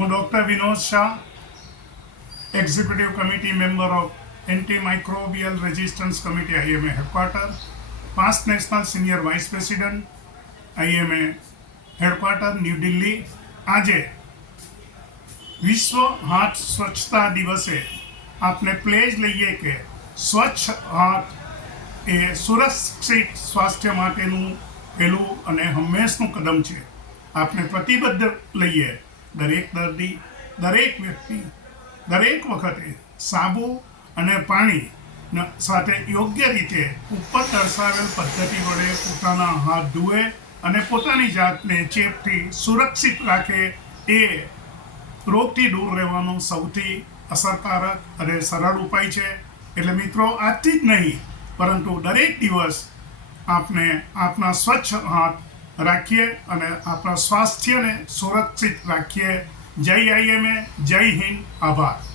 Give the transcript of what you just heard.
હું doctor Vinod Shah, executive committee member of anti microbial resistance committee IMA headquarter, past national senior vice president IMA headquarter new Delhi. આજે વિશ્વ હાથ સ્વચ્છતા દિવસે આપને પ્લેજ લઈએ કે સ્વચ્છ હાથ એ સુરક્ષિત સ્વાસ્થ્ય માટેનું પહેલું અને હંમેશનું કદમ છે. આપણે પ્રતિબદ્ધ લઈએ દરેક દર્દી, દરેક વ્યક્તિ, દરેક વખતે સાબુ અને પાણી સાથે યોગ્ય રીતે ઉપર દર્શાવેલ પદ્ધતિ વડે પોતાના હાથ ધોવે અને પોતાની જાતને ચેપથી સુરક્ષિત રાખે. એ રોગથી દૂર રહેવાનો સૌથી અસરકારક અને સરળ ઉપાય છે. એટલે મિત્રો, આજથી જ નહીં પરંતુ દરેક દિવસ આપણે આપણા સ્વચ્છ હાથ રાખીએ અને આપણા સ્વાસ્થ્યને સુરક્ષિત રાખીએ. જય IMA, જય હિન્દ, આભાર.